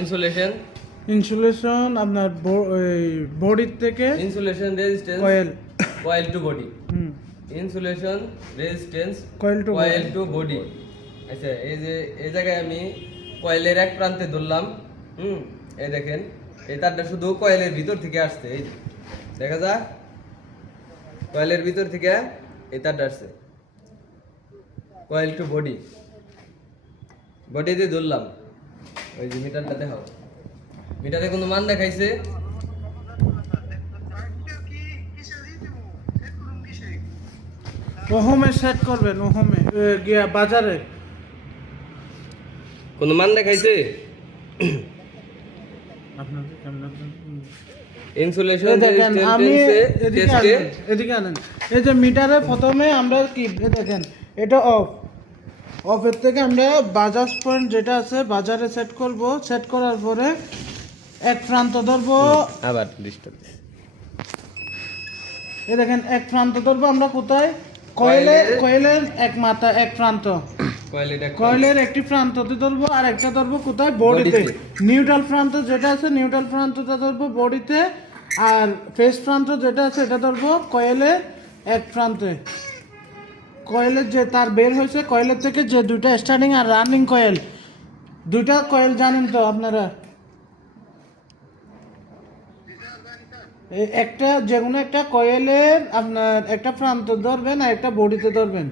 Insulation insulation আপনার বডির থেকে insulation resistance coil coil to body hmm insulation resistance coil to coil to body. আচ্ছা এই যে এই জায়গায় আমি কয়েলের এক প্রান্তে ধরলাম, এই দেখেন এই তারটা শুধু কয়েলের ভিতর থেকে আসছে, এই যে দেখা যায় কয়েলের ভিতর থেকে এই তারটা আসছে, কয়েল টু বডি, বডিতে ধরলাম। ওই যে মিটারটা দেখাও, মিটারে কোনো মান দেখাইছে? ওহমে সেট করবেন, ওহমে গিয়া বাজারে কোনো মান দেখাইছে? আপনাদের কেমন ইনসুলেশন দেখেন আমি টেস্টে এদিকে আনেন। এই যে মিটারে প্রথমে আমরা কি দেখেন এটা অফ, অফের থেকে আমরা বাজাজ পয়েন্ট যেটা আছে বাজারে সেট করব। সেট করার পরে এক প্রান্ত ধরবো, আবার ডিস্টার্ব। এই দেখেন এক প্রান্ত ধরবো আমরা কোথায়, কয়েলের এক মাথা এক প্রান্ত, কয়েলের একটি প্রান্ততে ধরবো আর একটা ধরবো কোথায়, বডিতে। নিউট্রাল প্রান্ত যেটা আছে নিউট্রাল প্রান্তটা ধরবো বডিতে, আর ফেস প্রান্ত যেটা আছে এটা ধরবো কয়েলের এক প্রান্তে। কয়েলের যে তার বের হয়েছে কয়েলের থেকে যে দুইটা স্টার্টিং আর রানিং কয়েল, দুইটা কয়েল জানেন তো আপনারা, একটা যে কোনো একটা কয়েলের আপনার একটা প্রান্ত ধরবেন আর একটা বডিতে ধরবেন।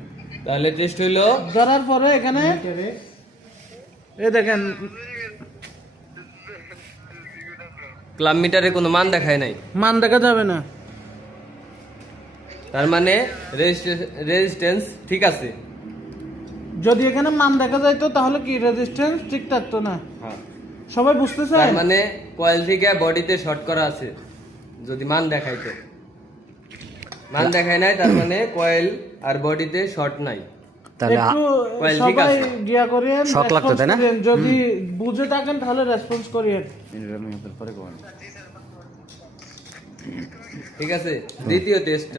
তাহলে টেস্ট হইলো, ধরার পরে এখানে এই দেখেন ক্লাব মিটারে কোনো মান দেখায় নাই, মান দেখা যাবে না, তার মানে রেজিস্ট্যান্স ঠিক আছে। যদি এখানে মান দেখা যাইতো তাহলে কি রেজিস্ট্যান্স ঠিক থাকতো না। হ্যাঁ, সবাই বুঝতেছে? তার মানে কয়েল থেকে বডিতে শর্ট করা আছে, যদি মান দেখাইতো। মান দেখায় নাই, তার মানে কয়েল আর বডিতে শর্ট নাই। একটু কয়েল ঠিক সবাই আছে। গিয়া করিয়েন, শক লাগতো, তাই না? response করিয়েন। যদি বুঝে থাকেন তাহলে রেসপন্স করিয়েন। ঠিক আছে, দ্বিতীয় টেস্ট।